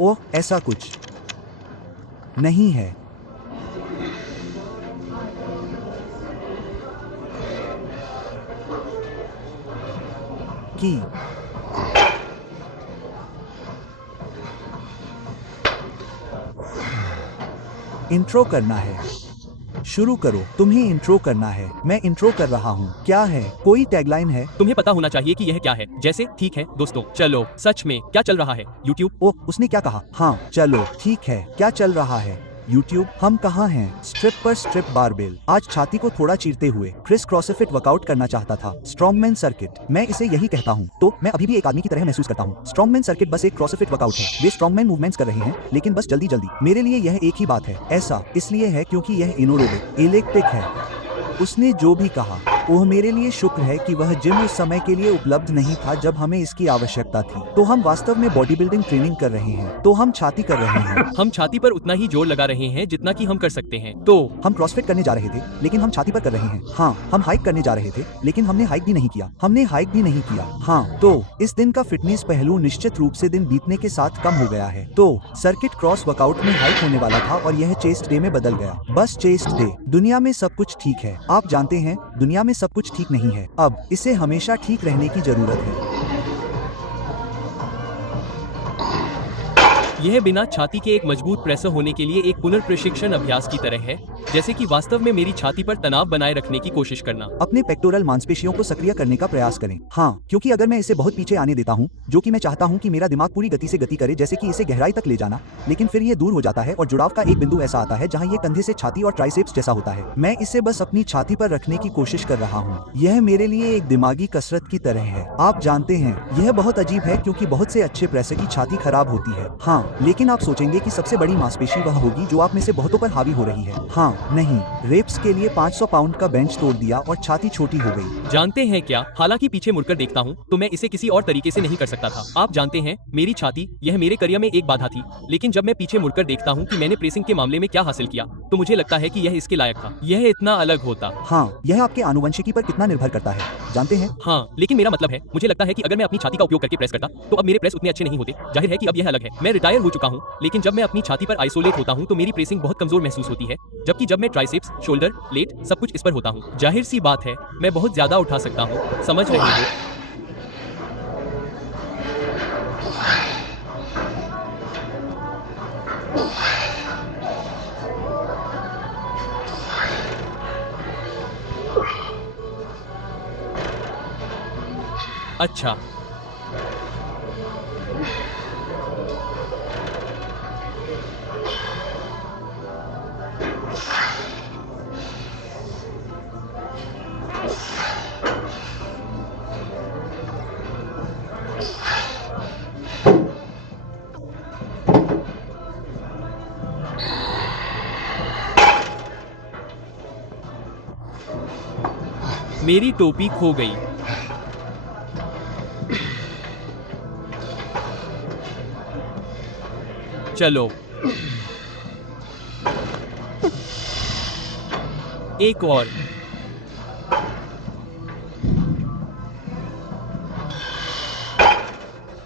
ओह, ऐसा कुछ नहीं है। कि इंट्रो करना है। शुरू करो। तुम्हें इंट्रो करना है। मैं इंट्रो कर रहा हूँ। क्या है? कोई टैगलाइन है? तुम्हें पता होना चाहिए कि यह क्या है। जैसे, ठीक है दोस्तों, चलो सच में क्या चल रहा है यूट्यूब। ओह, उसने क्या कहा? हाँ, चलो ठीक है, क्या चल रहा है यूट्यूब? हम कहाँ हैं? स्ट्रिप पर स्ट्रिप बारबेल। आज छाती को थोड़ा चीरते हुए क्रिस क्रॉसफिट वर्कआउट करना चाहता था। स्ट्रॉन्गमैन सर्किट, मैं इसे यही कहता हूँ। तो मैं अभी भी एक आदमी की तरह महसूस करता हूँ। स्ट्रॉन्गमैन सर्किट बस एक क्रॉसफिट वर्कआउट है। वे स्ट्रॉन्गमैन मूवमेंट्स कर रहे हैं, लेकिन बस जल्दी जल्दी। मेरे लिए यह एक ही बात है। ऐसा इसलिए है क्योंकि यह इनोरोबिक इलेक्ट्रिक है। उसने जो भी कहा, वह मेरे लिए शुक्र है कि वह जिम उस समय के लिए उपलब्ध नहीं था जब हमें इसकी आवश्यकता थी। तो हम वास्तव में बॉडी बिल्डिंग ट्रेनिंग कर रहे हैं। तो हम छाती कर रहे हैं। हम छाती पर उतना ही जोर लगा रहे हैं जितना कि हम कर सकते हैं। तो हम क्रॉसफिट करने जा रहे थे, लेकिन हम छाती पर कर रहे हैं। हाँ, हम हाइक करने जा रहे थे, लेकिन हमने हाइक भी नहीं किया। हमने हाइक भी नहीं किया। हाँ, तो इस दिन का फिटनेस पहलू निश्चित रूप से दिन बीतने के साथ कम हो गया है। तो सर्किट क्रॉस वर्कआउट में हाइक होने वाला था और यह चेस्ट डे में बदल गया। बस चेस्ट डे। दुनिया में सब कुछ ठीक है। आप जानते हैं, दुनिया में सब कुछ ठीक नहीं है। अब इसे हमेशा ठीक रहने की जरूरत है। यह बिना छाती के एक मजबूत प्रेसर होने के लिए एक पुनर्प्रशिक्षण अभ्यास की तरह है, जैसे कि वास्तव में मेरी छाती पर तनाव बनाए रखने की कोशिश करना। अपने पेक्टोरल मांसपेशियों को सक्रिय करने का प्रयास करें। हाँ, क्योंकि अगर मैं इसे बहुत पीछे आने देता हूँ, जो कि मैं चाहता हूँ कि मेरा दिमाग पूरी गति से गति करे, जैसे कि इसे गहराई तक ले जाना, लेकिन फिर यह दूर हो जाता है और जुड़ाव का एक बिंदु ऐसा आता है जहाँ ये कंधे से छाती और ट्राइसेप्स जैसा होता है। मैं इसे बस अपनी छाती पर रखने की कोशिश कर रहा हूँ। यह मेरे लिए एक दिमागी कसरत की तरह है। आप जानते हैं, यह बहुत अजीब है क्योंकि बहुत से अच्छे प्रेसर की छाती खराब होती है। हाँ, लेकिन आप सोचेंगे कि सबसे बड़ी मांसपेशी वह होगी जो आप में से बहुतों पर हावी हो रही है। हाँ, नहीं, रेप्स के लिए 500 पाउंड का बेंच तोड़ दिया और छाती छोटी हो गई। जानते हैं क्या, हालांकि पीछे मुड़कर देखता हूँ तो मैं इसे किसी और तरीके से नहीं कर सकता था। आप जानते हैं, मेरी छाती, यह मेरे करियर में एक बाधा थी, लेकिन जब मैं पीछे मुड़कर देखता हूँ कि मैंने प्रेसिंग के मामले में क्या हासिल किया, तो मुझे लगता है कि यह इसके लायक था। यह इतना अलग होता। हाँ, यह आपके आनुवंशिकी पर कितना निर्भर करता है, जानते हैं? हाँ, लेकिन मेरा मतलब है, मुझे लगता है कि अगर मैं अपनी छाती का उपयोग करके प्रेस करता, तो अब मेरे प्रेस उतने अच्छे नहीं होते। जाहिर है कि अब यह अलग है, मैं रिटायर हो चुका हूँ, लेकिन जब मैं अपनी छाती पर आइसोलेट होता हूँ तो मेरी प्रेसिंग बहुत कमजोर महसूस होती है, जबकि जब मैं ट्राइसेप्स, शोल्डर, लेट, सब कुछ इस पर होता हूँ, जाहिर सी बात है, मैं बहुत ज्यादा उठा सकता हूँ। समझ रहे हो? अच्छा, मेरी टोपी खो गई। चलो, एक और।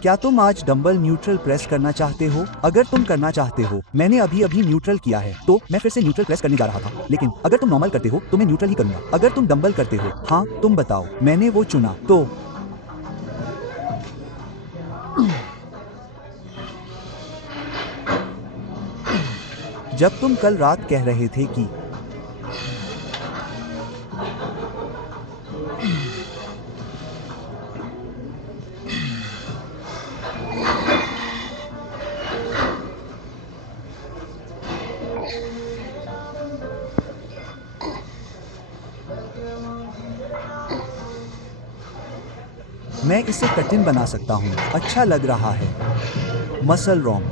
क्या तुम आज डंबल न्यूट्रल प्रेस करना चाहते हो? अगर तुम करना चाहते हो, मैंने अभी अभी न्यूट्रल किया है, तो मैं फिर से न्यूट्रल प्रेस करने जा रहा था। लेकिन अगर तुम नॉर्मल करते हो, तो मैं न्यूट्रल ही करूंगा। अगर तुम डंबल करते हो, हाँ, तुम बताओ। मैंने वो चुना। तो जब तुम कल रात कह रहे थे कि मैं इसे कठिन बना सकता हूँ, अच्छा लग रहा है। मसल रोम,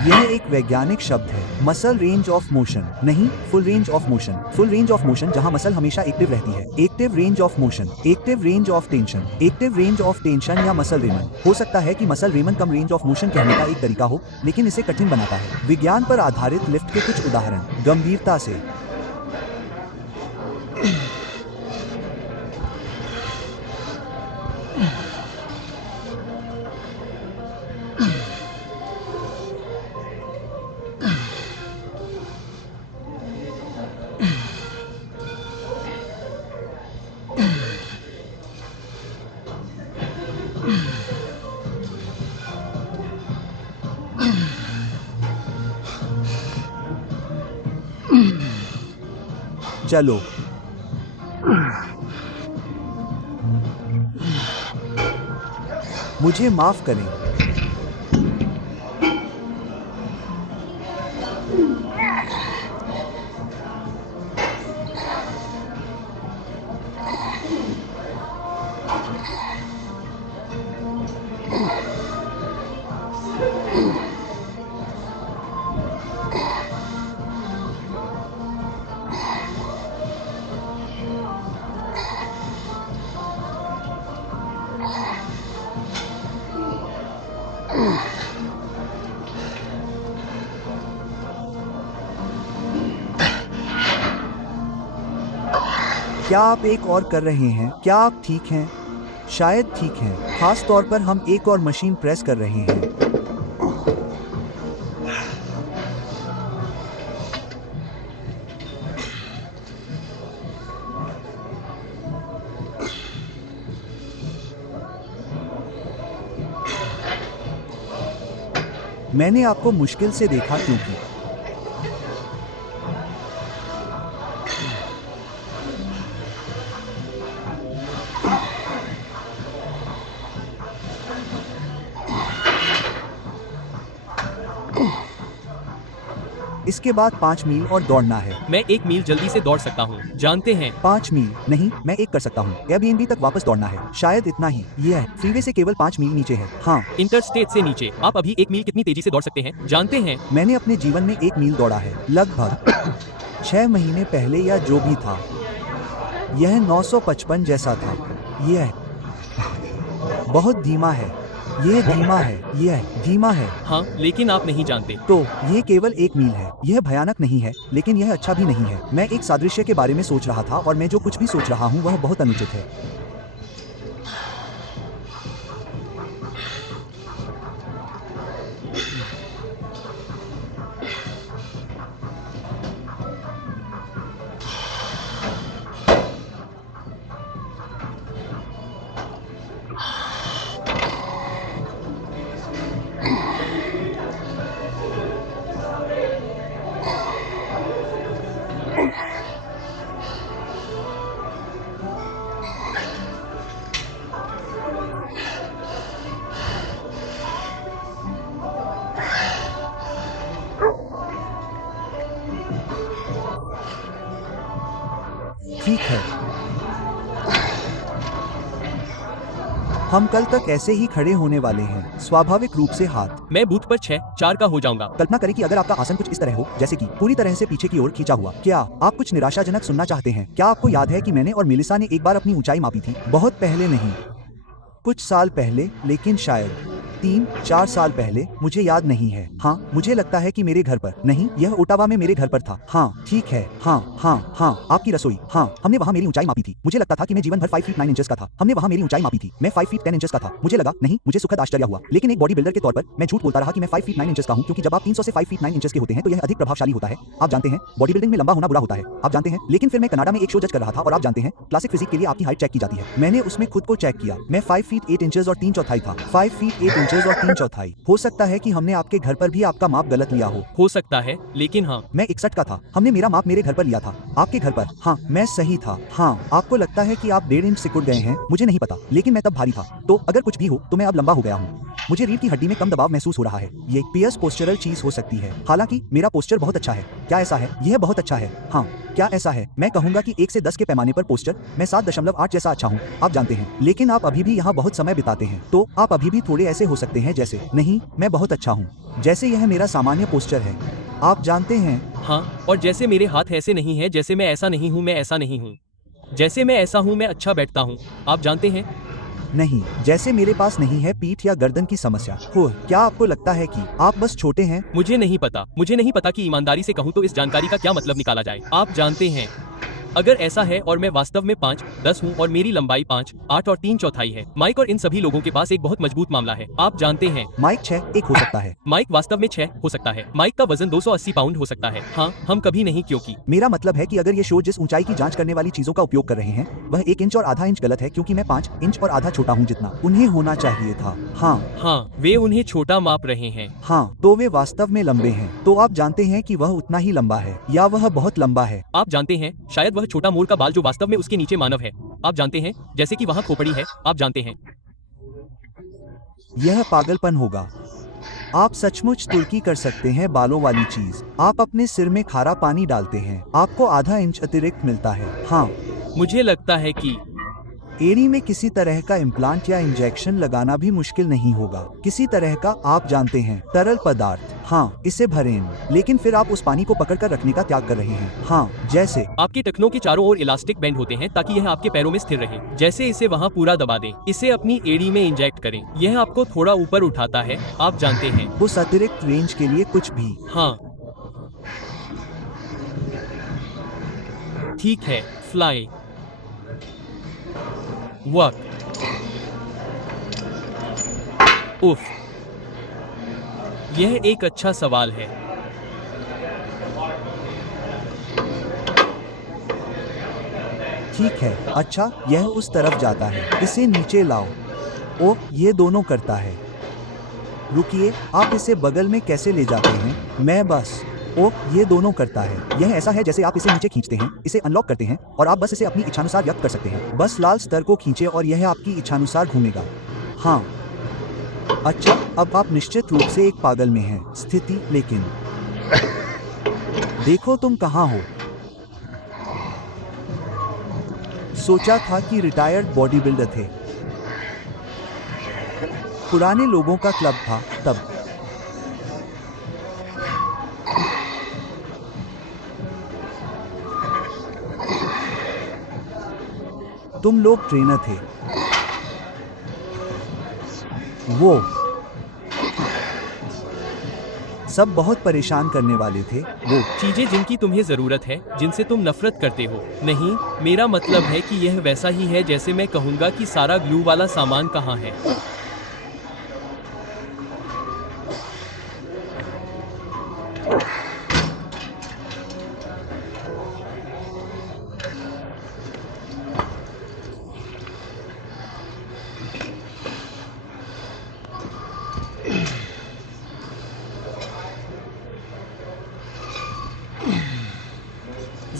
यह एक वैज्ञानिक शब्द है। मसल रेंज ऑफ मोशन, नहीं, full range of motion. Full range of motion जहां मसल हमेशा एक्टिव रहती है। Active range of motion, active range of tension, active range of tension या मसल रेमन। हो सकता है कि मसल रेमन कम रेंज ऑफ मोशन कहने का एक तरीका हो, लेकिन इसे कठिन बनाता है। विज्ञान पर आधारित लिफ्ट के कुछ उदाहरण। गंभीरता से चलो। मुझे माफ करें। क्या आप एक और कर रहे हैं? क्या आप ठीक हैं? शायद ठीक हैं। खास तौर पर हम एक और मशीन प्रेस कर रहे हैं। मैंने आपको मुश्किल से देखा क्योंकि इसके बाद 5 मील और दौड़ना है। मैं 1 मील जल्दी से दौड़ सकता हूँ, जानते हैं। 5 मील नहीं, मैं 1 कर सकता हूँ। एयरबीएनबी तक वापस दौड़ना है, शायद इतना ही। ये है, फ्रीवे से केवल 5 मील नीचे है। हाँ, इंटरस्टेट से नीचे आप अभी 1 मील कितनी तेजी से दौड़ सकते हैं, जानते हैं? मैंने अपने जीवन में 1 मील दौड़ा है, लगभग 6 महीने पहले या जो भी था। यह 955 जैसा था। यह बहुत धीमा है। यह धीमा है। यह धीमा है। हाँ, लेकिन आप नहीं जानते। तो ये केवल 1 मील है। यह भयानक नहीं है, लेकिन यह अच्छा भी नहीं है। मैं एक सादृश्य के बारे में सोच रहा था और मैं जो कुछ भी सोच रहा हूँ वह बहुत अनुचित है। ठीक है, हम कल तक ऐसे ही खड़े होने वाले हैं, स्वाभाविक रूप से हाथ। मैं बूथ पर 6-4 का हो जाऊंगा। कल्पना करें कि अगर आपका आसन कुछ इस तरह हो, जैसे कि पूरी तरह से पीछे की ओर खींचा हुआ। क्या आप कुछ निराशाजनक सुनना चाहते हैं? क्या आपको याद है कि मैंने और मेलिसा ने एक बार अपनी ऊंचाई मापी थी? बहुत पहले नहीं, कुछ साल पहले, लेकिन शायद 3-4 साल पहले, मुझे याद नहीं है। हाँ, मुझे लगता है कि मेरे घर पर नहीं, यह ओटावा में मेरे घर पर था। हाँ, ठीक है। हाँ, आपकी रसोई। हाँ, हमने वहाँ मेरी ऊंचाई मापी थी। मुझे लगता था कि मैं जीवन भर 5 फीट 9 इंचेस का था। हमने वहाँ मेरी ऊंचाई मापी थी। मैं 5 फीट 10 इंचेस का था। मुझे लगा नहीं, मुझे सुखद आश्चर्य हुआ। लेकिन एक बॉडी बिल्डर के तौर पर मैं झूठ बोलता रहा कि मैं 5 फीट 9 इंचेस का हूँ, क्योंकि जब आप 300 से 5 फीट 9 इंचेस के होते हैं तो यह अधिक प्रभावशाली होता है। आप जानते हैं, बॉडी बिल्डिंग में लंबा होना बुरा होता है, आप जानते हैं। लेकिन फिर मैं कनाडा में एक शो जज कर रहा था और आप जानते हैं, क्लासिक फिजिक के लिए आपकी हाइट चेक की जाती है। मैंने उसमें खुद को चेक किया। मैं 5 फीट 8 इंचेस और 3 चौथाई था। 5 फीट 8 इंचेस और 3 चौथाई। हो सकता है कि हमने आपके घर पर भी आपका माप गलत लिया हो सकता है, लेकिन हाँ, मैं 61 का था। हमने मेरा माप मेरे घर पर लिया था। आपके घर पर? हाँ, मैं सही था। हाँ, आपको लगता है कि आप 1.5 इंच सिकुड़ गए हैं? मुझे नहीं पता, लेकिन मैं तब भारी था। तो अगर कुछ भी हो तो मैं अब लंबा हो गया हूँ। मुझे रीढ़ की हड्डी में कम दबाव महसूस हो रहा है। ये पियर्स पोस्चरल चीज हो सकती है। हालांकि मेरा पोस्चर बहुत अच्छा है। क्या ऐसा है? यह बहुत अच्छा है। हाँ, क्या ऐसा है? मैं कहूंगा कि 1 से 10 के पैमाने पर पोस्चर मैं 7.8 जैसा अच्छा हूँ, आप जानते हैं। लेकिन आप अभी भी यहाँ बहुत समय बिताते हैं, तो आप अभी भी थोड़े ऐसे हो सकते हैं जैसे नहीं, मैं बहुत अच्छा हूँ, जैसे यह मेरा सामान्य पोस्चर है, आप जानते हैं। हाँ, और जैसे मेरे हाथ ऐसे नहीं है, जैसे मैं ऐसा नहीं हूँ, मैं ऐसा नहीं हूँ, जैसे मैं ऐसा हूँ, मैं अच्छा बैठता हूँ, आप जानते हैं। नहीं, जैसे मेरे पास नहीं है पीठ या गर्दन की समस्या हो। क्या आपको लगता है कि आप बस छोटे हैं? मुझे नहीं पता कि ईमानदारी से कहूँ तो इस जानकारी का क्या मतलब निकाला जाए। आप जानते हैं, अगर ऐसा है और मैं वास्तव में 5-10 हूँ और मेरी लंबाई 5-8 और 3 चौथाई है। माइक और इन सभी लोगों के पास एक बहुत मजबूत मामला है, आप जानते हैं। माइक 6-1 हो सकता है। माइक वास्तव में 6 हो सकता है। माइक का वजन 280 पाउंड हो सकता है। हाँ, हम कभी नहीं, क्योंकि मेरा मतलब है कि अगर ये शो जिस ऊंचाई की जांच करने वाली चीजों का उपयोग कर रहे हैं वह 1 इंच और आधा इंच गलत है, क्योंकि मैं 5 इंच और आधा छोटा हूँ जितना उन्हें होना चाहिए था। हाँ, वे उन्हें छोटा माप रहे हैं। हाँ, तो वे वास्तव में लंबे हैं। तो आप जानते हैं कि वह उतना ही लंबा है या वह बहुत लंबा है। आप जानते हैं, शायद वह वह छोटा मोर का बाल जो वास्तव में उसके नीचे मानव है, आप जानते हैं, जैसे कि वहाँ खोपड़ी है, आप जानते हैं। यह पागलपन होगा। आप सचमुच तुर्की कर सकते हैं बालों वाली चीज। आप अपने सिर में खारा पानी डालते हैं, आपको आधा इंच अतिरिक्त मिलता है। हाँ, मुझे लगता है कि एड़ी में किसी तरह का इम्प्लांट या इंजेक्शन लगाना भी मुश्किल नहीं होगा। किसी तरह का, आप जानते हैं, तरल पदार्थ। हाँ, इसे भरें, लेकिन फिर आप उस पानी को पकड़कर रखने का त्याग कर रहे हैं। हाँ, जैसे आपके टखनों के चारों ओर इलास्टिक बैंड होते हैं ताकि यह आपके पैरों में स्थिर रहे। जैसे इसे वहाँ पूरा दबा दें, इसे अपनी एड़ी में इंजेक्ट करें। यह आपको थोड़ा ऊपर उठाता है, आप जानते हैं। उस अतिरिक्त रेंज के लिए कुछ भी। हाँ, ठीक है, फ्लाई वर्क। उफ, यह एक अच्छा सवाल है। ठीक है, अच्छा, यह उस तरफ जाता है। इसे नीचे लाओ। ओह, ये दोनों करता है। रुकिए, आप इसे बगल में कैसे ले जाते हैं? मैं बस। ओह, ये दोनों करता है। यह ऐसा है जैसे आप इसे नीचे खींचते हैं, इसे अनलॉक करते हैं, और आप बस इसे अपनी इच्छानुसार व्यक्त कर सकते हैं। बस लाल स्तर को खींचे और यह आपकी इच्छानुसार घूमेगा। हाँ, अच्छा, अब आप निश्चित रूप से एक पागल में हैं स्थिति, लेकिन देखो तुम कहाँ हो। सोचा था कि रिटायर्ड बॉडी बिल्डर थे, पुराने लोगों का क्लब था तब। तुम लोग ट्रेनर थे। वो सब बहुत परेशान करने वाले थे। वो चीजें जिनकी तुम्हें जरूरत है, जिनसे तुम नफरत करते हो। नहीं, मेरा मतलब है कि यह वैसा ही है जैसे मैं कहूंगा कि सारा ग्लू वाला सामान कहाँ है।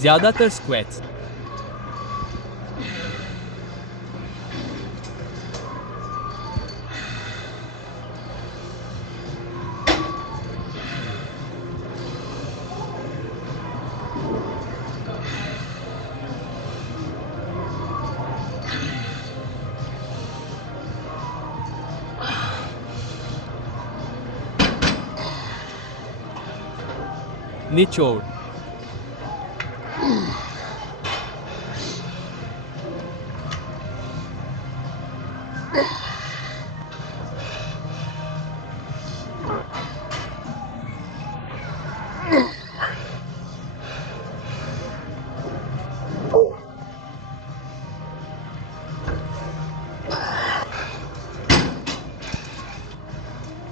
ज्यादातर स्क्वैट्स निचोड़।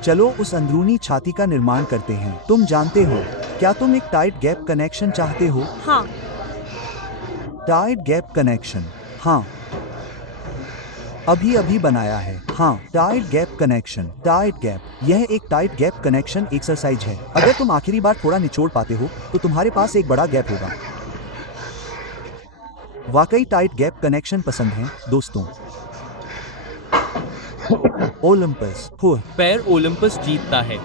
चलो उस अंदरूनी छाती का निर्माण करते हैं। तुम जानते हो, क्या तुम एक टाइट गैप कनेक्शन चाहते हो? हाँ, टाइट गैप कनेक्शन। हाँ, अभी अभी बनाया है। हाँ, tight gap connection. Tight gap, यह एक टाइट गैप कनेक्शन एक्सरसाइज है। अगर तुम आखिरी बार थोड़ा निचोड़ पाते हो तो तुम्हारे पास एक बड़ा गैप होगा। वाकई टाइट गैप कनेक्शन पसंद है दोस्तों। ओलंपस। पैर ओलंपस जीतता है।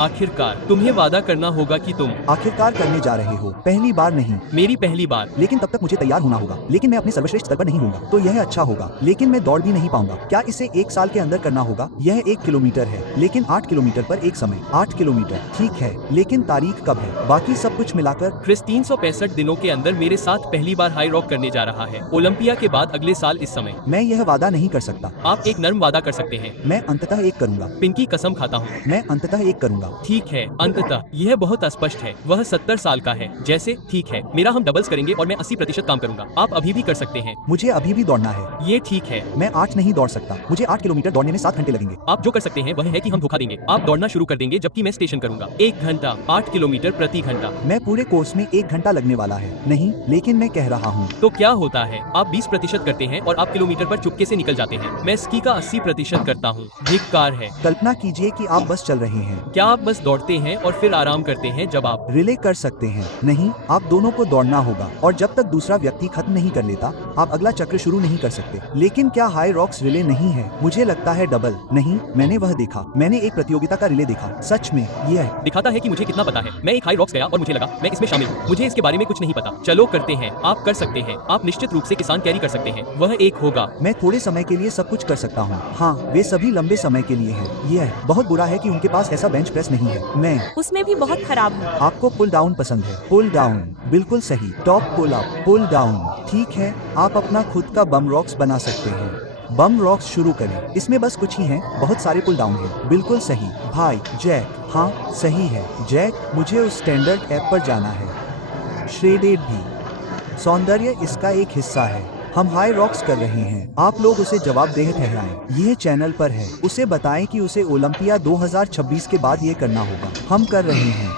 आखिरकार तुम्हें वादा करना होगा कि तुम आखिरकार करने जा रहे हो। पहली बार नहीं, मेरी पहली बार। लेकिन तब तक मुझे तैयार होना होगा। लेकिन मैं अपने सर्वश्रेष्ठ स्तर पर नहीं होऊंगा तो यह अच्छा होगा, लेकिन मैं दौड़ भी नहीं पाऊंगा। क्या इसे 1 साल के अंदर करना होगा? यह 1 किलोमीटर है, लेकिन 8 किलोमीटर पर एक समय। 8 किलोमीटर, ठीक है, लेकिन तारीख कब है? बाकी सब कुछ मिलाकर क्रिस 365 दिनों के अंदर मेरे साथ पहली बार हाई रॉक करने जा रहा है। ओलंपिया के बाद अगले साल इस समय। मैं यह वादा नहीं कर सकता। आप एक नर्म वादा कर सकते हैं। मैं अंततः एक करूंगा। पिंकी कसम खाता हूँ। मैं अंततः एक करूंगा। करूंगा। ठीक है, अंततः यह बहुत अस्पष्ट है। वह 70 साल का है। जैसे ठीक है, मेरा हम डबल्स करेंगे और मैं 80% काम करूंगा। आप अभी भी कर सकते हैं। मुझे अभी भी दौड़ना है। ये ठीक है। मैं 8 नहीं दौड़ सकता। मुझे 8 किलोमीटर दौड़ने में 7 घंटे लगेंगे। आप जो कर सकते हैं वह है कि हम धोखा देंगे। आप दौड़ना शुरू कर देंगे जबकि मैं स्टेशन करूंगा। 1 घंटा 8 किलोमीटर प्रति घंटा। मैं पूरे कोर्स में 1 घंटा लगने वाला है। नहीं, लेकिन मैं कह रहा हूँ। तो क्या होता है, आप 20% करते हैं और आप किलोमीटर पर चुपके से निकल जाते हैं। मैं स्की का 80% करता हूँ। धिक्कार है। कल्पना कीजिए कि आप बस चल रहे हैं। क्या आप बस दौड़ते हैं और फिर आराम करते हैं जब आप रिले कर सकते हैं? नहीं, आप दोनों को दौड़ना होगा और जब तक दूसरा व्यक्ति खत्म नहीं कर लेता, आप अगला चक्र शुरू नहीं कर सकते। लेकिन क्या हाई रॉक्स रिले नहीं है? मुझे लगता है डबल। नहीं, मैंने वह देखा। मैंने एक प्रतियोगिता का रिले देखा। सच में, यह दिखाता है कि मुझे कितना पता है। मैं एक हाई रॉक्स गया और मुझे लगा मैं इसमें शामिल हूँ। मुझे इसके बारे में कुछ नहीं पता। चलो करते हैं। आप कर सकते हैं। आप निश्चित रूप से किसान कैरी कर सकते हैं। वह एक होगा। मैं थोड़े समय के लिए सब कुछ कर सकता हूँ। हाँ, वे सभी लंबे समय के लिए हैं। यह बहुत बुरा है कि उनके पास ऐसा बेंच प्रेस नहीं है। मैं उसमें भी बहुत खराब हूँ। आपको पुल डाउन पसंद है? पुल डाउन, बिल्कुल सही। Top pull up, pull down. ठीक है, आप अपना खुद का बम रॉक्स बना सकते हैं। बम रॉक्स शुरू करें। इसमें बस कुछ ही है। बहुत सारे पुल डाउन हैं। बिल्कुल सही भाई जैक। हाँ, सही है जैक। मुझे उस स्टैंडर्ड ऐप पर जाना है। श्रेडेड भी सौंदर्य इसका एक हिस्सा है। हम हाई रॉक्स कर रहे हैं। आप लोग उसे जवाबदेह ठहराएं। यह चैनल पर है। उसे बताएं कि उसे ओलंपिया 2026 के बाद ये करना होगा। हम कर रहे हैं।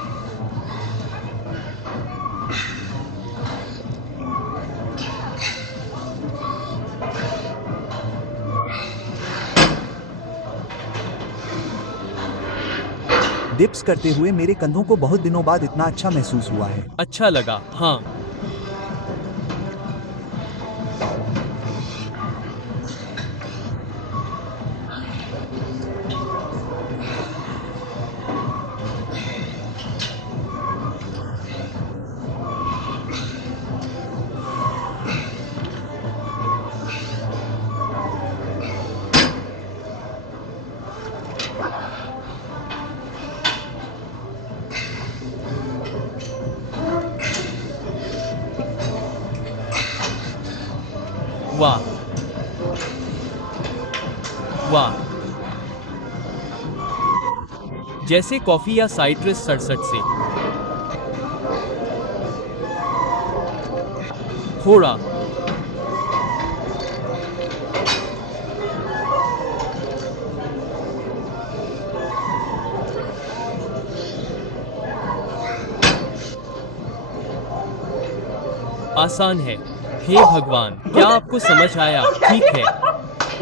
डिप्स करते हुए मेरे कंधों को बहुत दिनों बाद इतना अच्छा महसूस हुआ है। अच्छा लगा। हाँ, वाह वाह। जैसे कॉफी या साइट्रस 67 से थोड़ा आसान है। हे भगवान, क्या आपको समझ आया? ठीक है।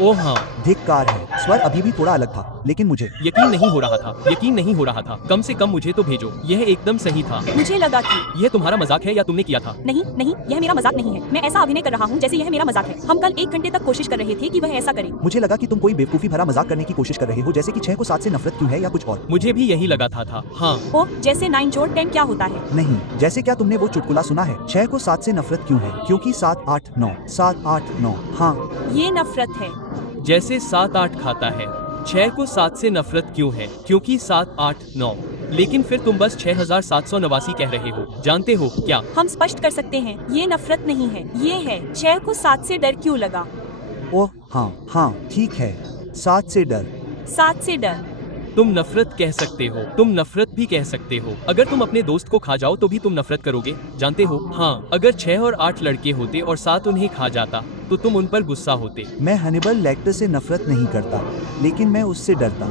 ओह हाँ, धिक्कार है। स्वर अभी भी थोड़ा अलग था, लेकिन मुझे यकीन नहीं हो रहा था। यकीन नहीं हो रहा था। कम से कम मुझे तो भेजो। यह एकदम सही था। मुझे लगा कि यह तुम्हारा मजाक है या तुमने किया था? नहीं नहीं, यह मेरा मजाक नहीं है। मैं ऐसा अभिनय कर रहा हूँ जैसे यह मेरा मजाक है। हम कल 1 घंटे तक कोशिश कर रहे थे कि वह ऐसा करे। मुझे लगा कि तुम कोई बेवकूफी भरा मजाक करने की कोशिश कर रहे हो, जैसे कि 6 को 7 से नफरत क्यों है या कुछ और। मुझे भी यही लगा था। हाँ, ओह, जैसे 9 जोड़ 10 क्या होता है? नहीं, जैसे क्या तुमने वो चुटकुला सुना है? 6 को 7 से नफरत क्यों है? क्योंकि 7 8 9 7 8 9। हाँ, ये नफरत है। जैसे 7 8 खाता है। 6 को 7 से नफरत क्यों है? क्योंकि 7 8 9। लेकिन फिर तुम बस 6789 कह रहे हो। जानते हो क्या? हम स्पष्ट कर सकते हैं, ये नफरत नहीं है। ये है 6 को 7 से डर क्यों लगा। ओह हाँ हाँ, ठीक है। 7 से डर। 7 से डर। तुम नफरत कह सकते हो। तुम नफरत भी कह सकते हो। अगर तुम अपने दोस्त को खा जाओ तो भी तुम नफरत करोगे। जानते हो? हाँ, अगर 6 और 8 लड़के होते और 7 उन्हें खा जाता तो तुम उन पर गुस्सा होते। मैं हनिबल लेक्टर से नफरत नहीं करता, लेकिन मैं उससे डरता।